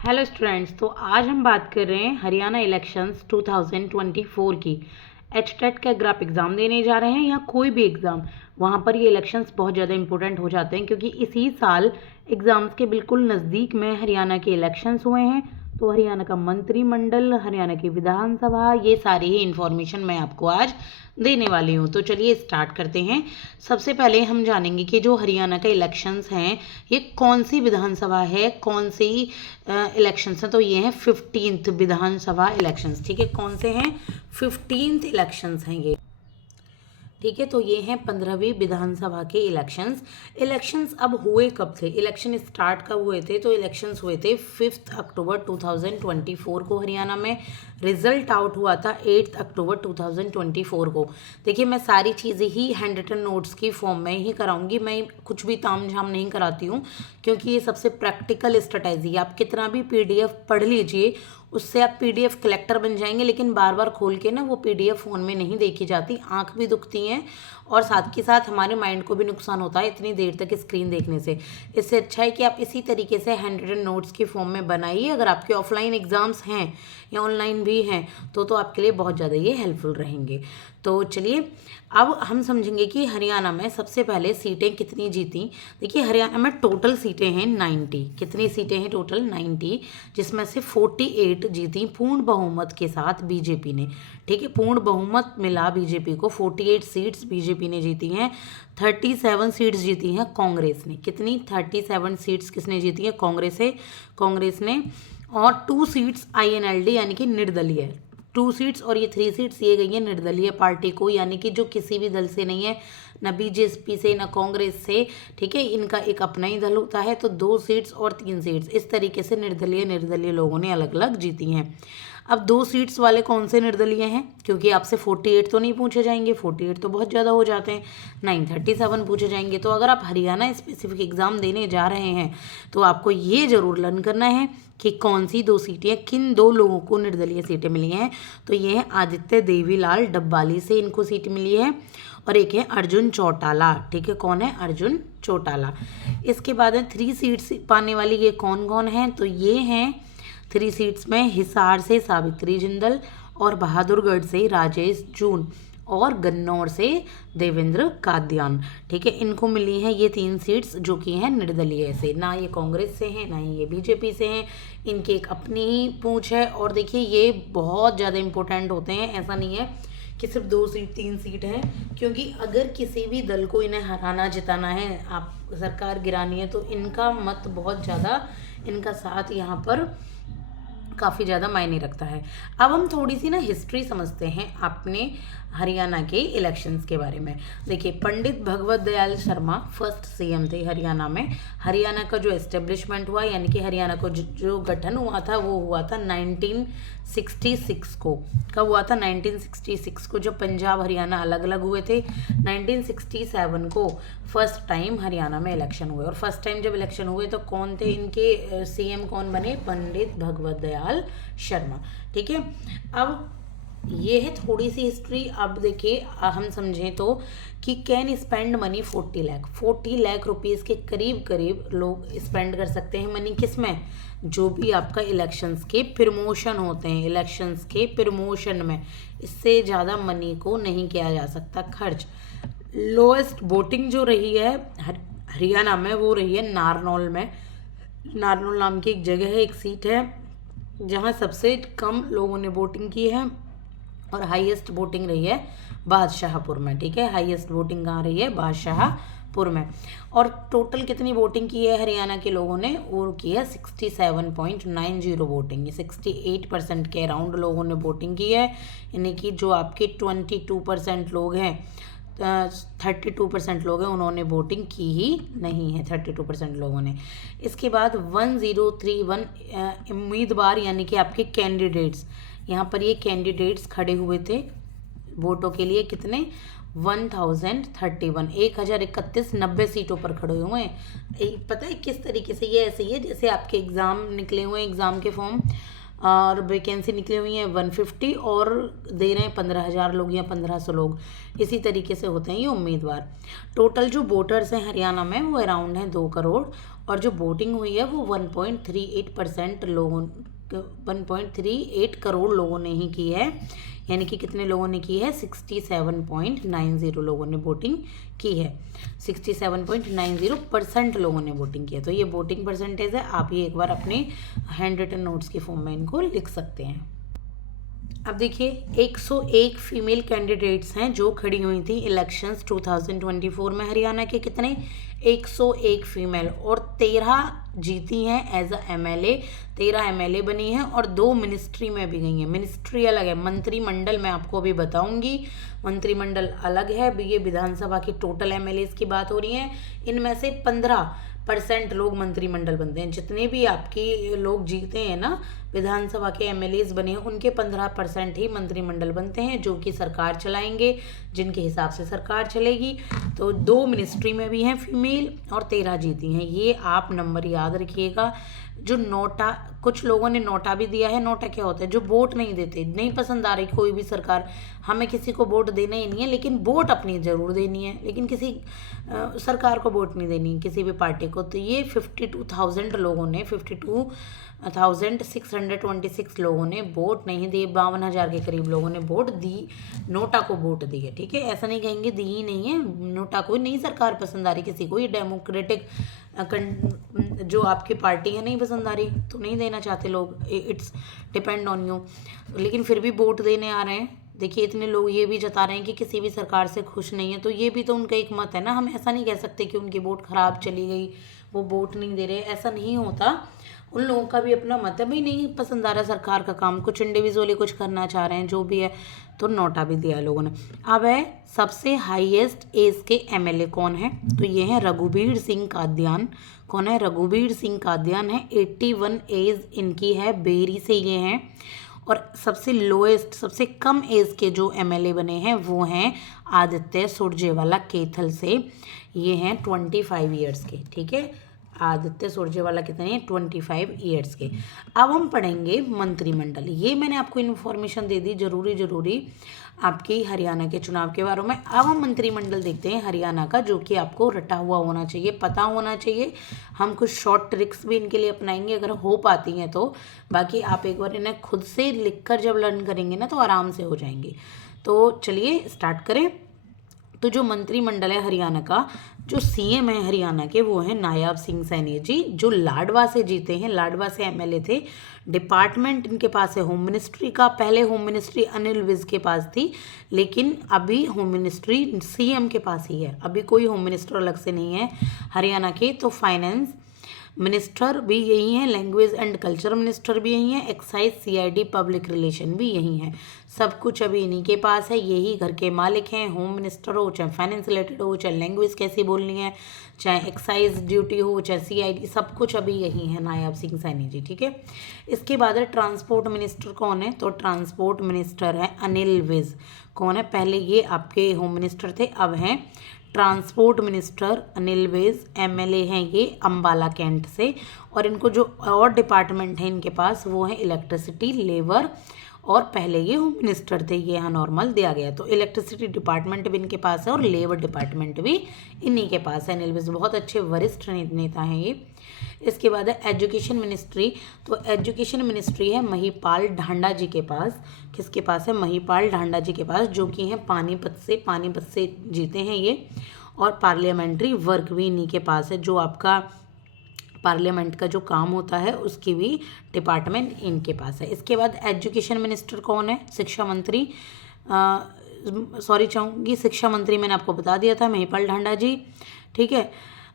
Hello students, तो आज हम बात कर रहे हैं हरियाणा इलेक्शंस 2024 की। एचटेट का अगर आप एग्ज़ाम देने जा रहे हैं या कोई भी एग्ज़ाम, वहाँ पर ये इलेक्शंस बहुत ज़्यादा इंपॉर्टेंट हो जाते हैं क्योंकि इसी साल एग्ज़ाम्स के बिल्कुल नज़दीक में हरियाणा के इलेक्शंस हुए हैं। तो हरियाणा का मंत्रिमंडल, हरियाणा की विधानसभा, ये सारी ही इन्फॉर्मेशन मैं आपको आज देने वाली हूँ। तो चलिए स्टार्ट करते हैं। सबसे पहले हम जानेंगे कि जो हरियाणा के इलेक्शंस हैं ये कौन सी विधानसभा है, कौन सी इलेक्शंस हैं। तो ये हैं 15th विधानसभा इलेक्शंस। ठीक है, कौन से हैं? 15th इलेक्शंस हैं ये। ठीक है, तो ये हैं 15वीं विधानसभा के इलेक्शंस। इलेक्शंस अब हुए कब थे, इलेक्शन स्टार्ट कब हुए थे? तो इलेक्शंस हुए थे 5 अक्टूबर 2024 को हरियाणा में। रिजल्ट आउट हुआ था 8 अक्टूबर 2024 को। देखिए, मैं सारी चीज़ें ही हैंड रिटन नोट्स की फॉर्म में ही कराऊंगी, मैं कुछ भी ताम झाम नहीं कराती हूँ क्योंकि ये सबसे प्रैक्टिकल स्ट्रेटजी है। आप कितना भी पीडीएफ पढ़ लीजिए, उससे आप पीडीएफ कलेक्टर बन जाएंगे, लेकिन बार बार खोल के ना वो पीडीएफ फ़ोन में नहीं देखी जाती, आंख भी दुखती हैं और साथ के साथ हमारे माइंड को भी नुकसान होता है इतनी देर तक स्क्रीन देखने से। इससे अच्छा है कि आप इसी तरीके से हैंड रिटन नोट्स की फॉर्म में बनाइए। अगर आपके ऑफलाइन एग्ज़ाम्स हैं या ऑनलाइन भी हैं तो आपके लिए बहुत ज़्यादा ये हेल्पफुल रहेंगे। तो चलिए अब हम समझेंगे कि हरियाणा में सबसे पहले सीटें कितनी जीती। देखिए, हरियाणा में टोटल सीटें हैं 90। कितनी सीटें हैं? टोटल 90, जिसमें से 48 जीती पूर्ण बहुमत के साथ बीजेपी ने। ठीक है, पूर्ण बहुमत मिला बीजेपी को, 48 सीट्स बीजेपी ने जीती हैं। 37 सीट्स जीती हैं कांग्रेस ने। कितनी? 37 सीट्स किसने जीती हैं? कांग्रेस ने। और 2 सीट्स आईएनएलडी यानी कि निर्दलीय, 2 सीट्स, और ये 3 सीट्स ये गई है निर्दलीय पार्टी को, यानी कि जो किसी भी दल से नहीं है, ना बीजेपी से ना कांग्रेस से। ठीक है, इनका एक अपना ही दल होता है। तो 2 सीट्स और 3 सीट्स इस तरीके से निर्दलीय लोगों ने अलग अलग जीती हैं। अब 2 सीट्स वाले कौन से निर्दलीय हैं? क्योंकि आपसे 48 तो नहीं पूछे जाएंगे, 48 तो बहुत ज़्यादा हो जाते हैं, 937 पूछे जाएंगे। तो अगर आप हरियाणा स्पेसिफिक एग्ज़ाम देने जा रहे हैं तो आपको ये ज़रूर लर्न करना है कि कौन सी 2 सीटें, किन 2 लोगों को निर्दलीय सीटें मिली हैं। तो ये है आदित्य देवीलाल डब्बाली से इनको सीट मिली है, और एक है अर्जुन चौटाला। ठीक है, कौन है? अर्जुन चौटाला। इसके बाद है 3 सीट्स पाने वाली, ये कौन कौन है? तो ये हैं 3 सीट्स में हिसार से सावित्री जिंदल, और बहादुरगढ़ से राजेश जून, और गन्नौर से देवेंद्र कादियान। ठीक है, इनको मिली हैं ये 3 सीट्स जो कि हैं निर्दलीय से, ना ये कांग्रेस से हैं ना ही ये बीजेपी से हैं। इनकी एक अपनी ही पूंछ है। और देखिए, ये बहुत ज़्यादा इंपॉर्टेंट होते हैं, ऐसा नहीं है कि सिर्फ 2 सीट 3 सीट हैं, क्योंकि अगर किसी भी दल को इन्हें हराना जिताना है, आप सरकार गिरानी है, तो इनका मत बहुत ज़्यादा, इनका साथ यहाँ पर काफ़ी ज़्यादा मायने रखता है। अब हम थोड़ी सी ना हिस्ट्री समझते हैं अपने हरियाणा के इलेक्शंस के बारे में। देखिए, पंडित भगवत दयाल शर्मा फर्स्ट सीएम थे हरियाणा में। हरियाणा का जो एस्टेब्लिशमेंट हुआ, यानी कि हरियाणा को जो गठन हुआ था वो हुआ था 1966 को। कब हुआ था? 1966 को, जब पंजाब हरियाणा अलग अलग हुए थे। 1967 को फर्स्ट टाइम हरियाणा में इलेक्शन हुए, और फर्स्ट टाइम जब इलेक्शन हुए तो कौन थे इनके सीएम? कौन बने? पंडित भगवत दयाल शर्मा। ठीक है, अब ये है थोड़ी सी हिस्ट्री। अब देखिए, हम समझें तो कि can spend money 40 lakh rupees के करीब करीब लोग स्पेंड कर सकते हैं मनी। किस में? जो भी आपका इलेक्शंस के प्रमोशन होते हैं, इलेक्शंस के प्रमोशन में, इससे ज़्यादा मनी को नहीं किया जा सकता खर्च। लोएस्ट वोटिंग जो रही है हरियाणा में वो रही है नारनौल में। नारनौल नाम की एक जगह है, एक सीट है जहाँ सबसे कम लोगों ने वोटिंग की है, और हाईएस्ट वोटिंग रही है बादशाहपुर में। ठीक है, हाईएस्ट वोटिंग कहाँ रही है? बादशाहपुर में। और टोटल कितनी वोटिंग की है हरियाणा के लोगों ने? वो की है 67.90 वोटिंग। 68% के अराउंड लोगों ने वोटिंग की है, यानी कि जो आपके 22% लोग हैं, 32% लोग हैं, उन्होंने वोटिंग की ही नहीं है, 32% लोगों ने। इसके बाद 1031 उम्मीदवार, यानी कि आपके कैंडिडेट्स, यहाँ पर ये कैंडिडेट्स खड़े हुए थे वोटों के लिए। कितने? 1031, 1031 90 सीटों पर खड़े हुए हैं। पता है किस तरीके से? ये ऐसे ही है जैसे आपके एग्ज़ाम निकले हुए, एग्ज़ाम के फॉर्म और वैकेंसी निकली हुई है 150 और दे रहे हैं 15,000 लोग या 1500 लोग, इसी तरीके से होते हैं ये उम्मीदवार। टोटल जो वोटर्स हैं हरियाणा में वो अराउंड हैं 2 करोड़, और जो वोटिंग हुई है वो 1.38% लोगों 1.38 करोड़ लोगों ने ही की है। यानी कि कितने लोगों ने की है, 67.90 लोगों ने वोटिंग की है। 67.90% लोगों ने वोटिंग की है। तो ये वोटिंग परसेंटेज है, आप ये एक बार अपने हैंड रिटन नोट्स के फॉर्म में इनको लिख सकते हैं। अब देखिए 101 फीमेल कैंडिडेट्स हैं जो खड़ी हुई थी इलेक्शंस 2024 में। हरियाणा के कितने, 101 फीमेल, और 13 जीती हैं एज अ एमएलए, 13 एमएलए बनी हैं और 2 मिनिस्ट्री में भी गई हैं। मिनिस्ट्री अलग है, मंत्रिमंडल मैं आपको अभी बताऊंगी, मंत्रिमंडल अलग है। ये विधानसभा की टोटल एमएलए की बात हो रही है, इनमें से 15% लोग मंत्रिमंडल बनते हैं। जितने भी आपके लोग जीते हैं ना, विधानसभा के एमएलएज बने हैं, उनके 15% ही मंत्रिमंडल बनते हैं, जो कि सरकार चलाएंगे, जिनके हिसाब से सरकार चलेगी। तो 2 मिनिस्ट्री में भी हैं फीमेल और 13 जीती हैं। ये आप नंबर याद रखिएगा। जो नोटा, कुछ लोगों ने नोटा भी दिया है। नोटा क्या होता है, जो वोट नहीं देते, नहीं पसंद आ रही कोई भी सरकार, हमें किसी को वोट देना ही नहीं है, लेकिन वोट अपनी ज़रूर देनी है, लेकिन किसी सरकार को वोट नहीं देनी किसी भी पार्टी को। तो ये 52,000 लोगों ने, 52,626 लोगों ने वोट नहीं दिए, 52,000 के करीब लोगों ने वोट दी, नोटा को वोट दी है। ठीक है, ऐसा नहीं कहेंगे दी ही नहीं है, नोटा को नहीं सरकार पसंद आ रही किसी को, ये डेमोक्रेटिक जो आपकी पार्टी है नहीं पसंद आ रही तो नहीं देना चाहते लोग, इट्स डिपेंड ऑन यू, लेकिन फिर भी वोट देने आ रहे हैं। देखिए इतने लोग ये भी जता रहे हैं कि किसी भी सरकार से खुश नहीं है, तो ये भी तो उनका एक मत है ना। हम ऐसा नहीं कह सकते कि उनकी वोट खराब चली गई, वो वोट नहीं दे रहे, ऐसा नहीं होता। उन लोगों का भी अपना मत है, भाई नहीं पसंद आ रहा सरकार का काम, कुछ इंडिविजुअली कुछ करना चाह रहे हैं, जो भी है, तो नोटा भी दिया लोगों ने। अब है सबसे हाईएस्ट एज के एमएलए कौन है, तो ये है रघुबीर सिंह कादियान। कौन है, रघुबीर सिंह कादियान है, 81 एज इनकी है, बेरी से ये हैं। और सबसे लोएस्ट, सबसे कम एज के जो एमएलए बने हैं वो हैं आदित्य सुरजेवाला कैथल से, ये हैं 25 ईयर्स के। ठीक है, आदित्य सुरजेवाला कितने हैं, 25 ईयर्स के। अब हम पढ़ेंगे मंत्रिमंडल। ये मैंने आपको इन्फॉर्मेशन दे दी जरूरी आपकी हरियाणा के चुनाव के बारे में। अब हम मंत्रिमंडल देखते हैं हरियाणा का, जो कि आपको रटा हुआ होना चाहिए, पता होना चाहिए। हम कुछ शॉर्ट ट्रिक्स भी इनके लिए अपनाएंगे अगर हो पाती हैं तो, बाकी आप एक बार इन्हें खुद से लिखकर जब लर्न करेंगे ना तो आराम से हो जाएंगे। तो चलिए स्टार्ट करें। तो जो मंत्रिमंडल है हरियाणा का, जो सीएम है हरियाणा के वो हैं नायब सिंह सैनी जी, जो लाडवा से जीते हैं, लाडवा से एमएलए थे। डिपार्टमेंट इनके पास है होम मिनिस्ट्री का, पहले होम मिनिस्ट्री अनिल विज के पास थी, लेकिन अभी होम मिनिस्ट्री सीएम के पास ही है, अभी कोई होम मिनिस्टर अलग से नहीं है हरियाणा के। तो फाइनेंस मिनिस्टर भी यही हैं, लैंग्वेज एंड कल्चर मिनिस्टर भी यही हैं, एक्साइज सीआईडी पब्लिक रिलेशन भी यही हैं, सब कुछ अभी इन्हीं के पास है, यही घर के मालिक हैं। होम मिनिस्टर हो, चाहे फाइनेंस रिलेटेड हो, चाहे लैंग्वेज कैसी बोलनी है, चाहे एक्साइज ड्यूटी हो, चाहे सीआईडी, सब कुछ अभी यही है नायब सिंह सैनी जी। ठीक है, इसके बाद है ट्रांसपोर्ट मिनिस्टर कौन है, तो ट्रांसपोर्ट मिनिस्टर है अनिल विज। कौन है, पहले ये आपके होम मिनिस्टर थे, अब हैं transport minister Anil Vij. MLA हैं ये अम्बाला कैंट से, और इनको जो और डिपार्टमेंट है इनके पास वो है इलेक्ट्रिसिटी, लेबर, और पहले ये होम मिनिस्टर थे, ये यहाँ नॉर्मल दिया गया। तो इलेक्ट्रिसिटी डिपार्टमेंट भी इनके पास है और लेबर डिपार्टमेंट भी इन्हीं के पास है। अनिल विज बहुत अच्छे वरिष्ठ नेता हैं ये। इसके बाद है एजुकेशन मिनिस्ट्री। तो एजुकेशन मिनिस्ट्री है महिपाल ढांडा जी के पास। किसके पास है, महिपाल ढांडा जी के पास, जो कि हैं पानीपत से जीते हैं ये। और पार्लियामेंट्री वर्क भी इन्हीं के पास है, जो आपका पार्लियामेंट का जो काम होता है उसकी भी डिपार्टमेंट इनके पास है। इसके बाद एजुकेशन मिनिस्टर कौन है, शिक्षा मंत्री, शिक्षा मंत्री मैंने आपको बता दिया था, महिपाल ढांडा जी। ठीक है,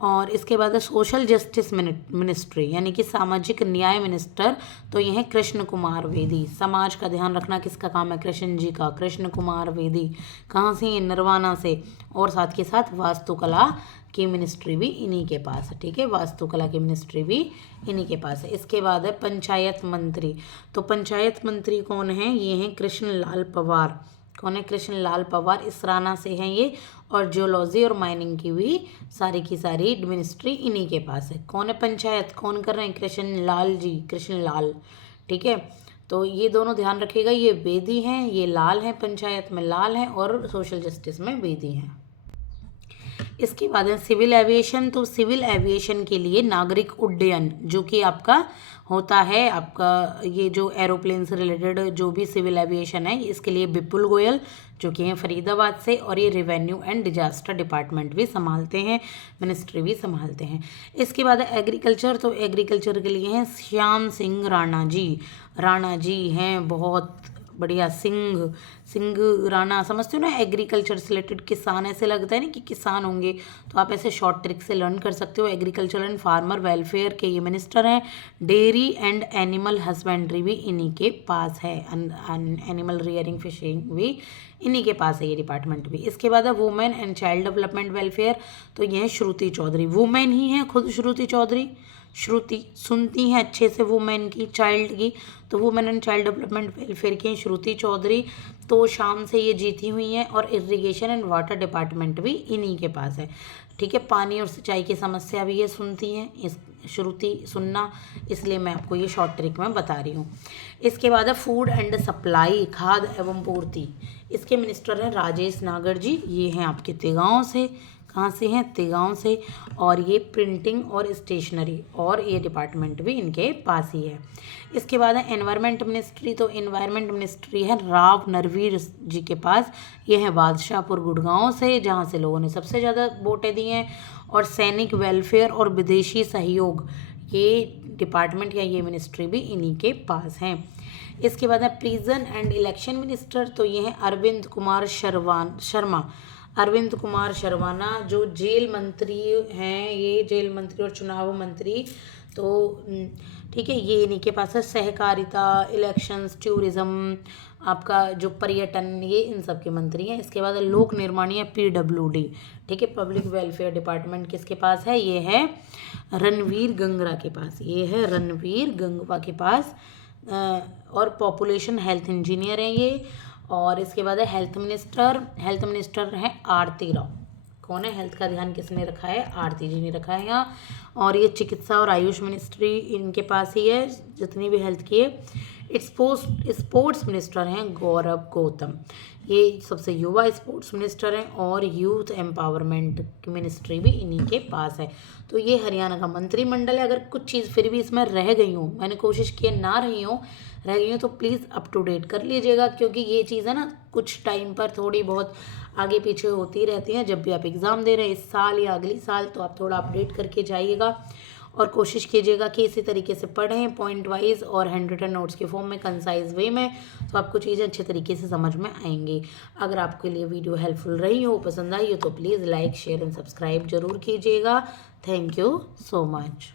और इसके बाद है सोशल जस्टिस मिनिस्ट्री, यानी कि सामाजिक न्याय मिनिस्टर, तो यह है कृष्ण कुमार वेदी। समाज का ध्यान रखना किसका काम है, कृष्ण जी का, कृष्ण कुमार वेदी। कहाँ से, ये नरवाना से। और साथ के साथ वास्तुकला की मिनिस्ट्री भी इन्हीं के पास है। ठीक है, वास्तुकला की मिनिस्ट्री भी इन्हीं के पास है। इसके बाद है पंचायत मंत्री। तो पंचायत मंत्री कौन है, ये हैं कृष्ण लाल पवार। कौन है, कृष्ण लाल पवार, इसराना से हैं ये। और जियोलॉजी और माइनिंग की भी सारी की सारी मिनिस्ट्री इन्हीं के पास है। कौन है पंचायत, कौन कर रहे हैं, कृष्ण लाल जी, कृष्ण लाल। ठीक है, तो ये दोनों ध्यान रखिएगा, ये बेदी हैं, ये लाल हैं, पंचायत में लाल हैं और सोशल जस्टिस में बेदी हैं। इसके बाद है सिविल एविएशन। तो सिविल एविएशन के लिए नागरिक उड्डयन जो कि आपका होता है, आपका ये जो एरोप्लेन से रिलेटेड जो भी सिविल एविएशन है, इसके लिए विपुल गोयल जो कि हैं फरीदाबाद से, और ये रेवेन्यू एंड डिजास्टर डिपार्टमेंट भी संभालते हैं, मिनिस्ट्री भी संभालते हैं। इसके बाद एग्रीकल्चर। तो एग्रीकल्चर के लिए हैं श्याम सिंह राणा जी। राणा जी हैं बहुत बढ़िया, सिंह राणा, समझते हो ना, एग्रीकल्चर से रिलेटेड किसान, ऐसे लगता है ना कि किसान होंगे, तो आप ऐसे शॉर्ट ट्रिक से लर्न कर सकते हो। एग्रीकल्चर एंड फार्मर वेलफेयर के ये मिनिस्टर हैं। डेयरी एंड एनिमल हस्बेंड्री भी इन्हीं के पास है, एनिमल रियरिंग फिशिंग भी इन्हीं के पास है ये डिपार्टमेंट भी। इसके बाद है women and child development welfare. तो ये है श्रुति चौधरी, वुमेन ही है खुद श्रुति चौधरी। श्रुति सुनती हैं अच्छे से वुमेन की, चाइल्ड की, तो women and child development welfare की श्रुति चौधरी। तो शाम से ये जीती हुई हैं, और इरिगेशन एंड वाटर डिपार्टमेंट भी इन्हीं के पास है। ठीक है, पानी और सिंचाई की समस्या भी ये सुनती हैं, इस श्रुति सुनना, इसलिए मैं आपको ये शॉर्ट ट्रिक में बता रही हूँ। इसके बाद है फूड एंड सप्लाई, खाद्य एवं पूर्ति। इसके मिनिस्टर हैं राजेश नागर जी, ये हैं आपके तेगांव से। कहाँ से हैं? तेगांव से। और ये प्रिंटिंग और स्टेशनरी, और ये डिपार्टमेंट भी इनके पास ही है। इसके बाद है एनवायरमेंट मिनिस्ट्री। तो एनवायरमेंट मिनिस्ट्री है राव नरवीर जी के पास, ये है बादशाहपुर गुड़गांव से, जहाँ से लोगों ने सबसे ज़्यादा वोटें दी हैं। और सैनिक वेलफेयर और विदेशी सहयोग, ये डिपार्टमेंट या ये मिनिस्ट्री भी इन्हीं के पास हैं। इसके बाद है प्रिजन एंड इलेक्शन मिनिस्टर। तो ये हैं अरविंद कुमार शर्मा, अरविंद कुमार शर्वाना, जो जेल मंत्री हैं, ये जेल मंत्री और चुनाव मंत्री। तो ठीक है, ये इन्हीं के पास है। सहकारिता, इलेक्शंस, टूरिज्म, आपका जो पर्यटन, ये इन सब के मंत्री हैं। इसके बाद लोक निर्माण या PWD, ठीक है, पब्लिक वेलफेयर डिपार्टमेंट किसके पास है? ये है रणवीर गंगवा के पास, ये है रणवीर गंगवा के पास। और पॉपुलेशन हेल्थ इंजीनियर हैं ये। और इसके बाद है हेल्थ मिनिस्टर हैं आरती राव। कौन है? हेल्थ का ध्यान किसने रखा है? आरती जी ने रखा है यहाँ। और ये चिकित्सा और आयुष मिनिस्ट्री इनके पास ही है, जितनी भी हेल्थ की है। स्पोर्ट्स मिनिस्टर हैं गौरव गौतम, ये सबसे युवा स्पोर्ट्स मिनिस्टर हैं। और यूथ एम्पावरमेंट की मिनिस्ट्री भी इन्हीं के पास है। तो ये हरियाणा का मंत्रिमंडल है। अगर कुछ चीज़ फिर भी इसमें रह गई हो, मैंने कोशिश की ना रह गई हो, तो प्लीज़ अप टू डेट कर लीजिएगा, क्योंकि ये चीज़ है ना, कुछ टाइम पर थोड़ी बहुत आगे पीछे होती रहती हैं। जब भी आप एग्ज़ाम दे रहे हैं, इस साल या अगली साल, तो आप थोड़ा अपडेट करके जाइएगा। और कोशिश कीजिएगा कि इसी तरीके से पढ़ें, पॉइंट वाइज और हैंड रिटन नोट्स के फॉर्म में, कंसाइज वे में, तो आपको चीज़ें अच्छे तरीके से समझ में आएंगी। अगर आपके लिए वीडियो हेल्पफुल रही हो, पसंद आई हो, तो please like, share and subscribe जरूर कीजिएगा। Thank you so much.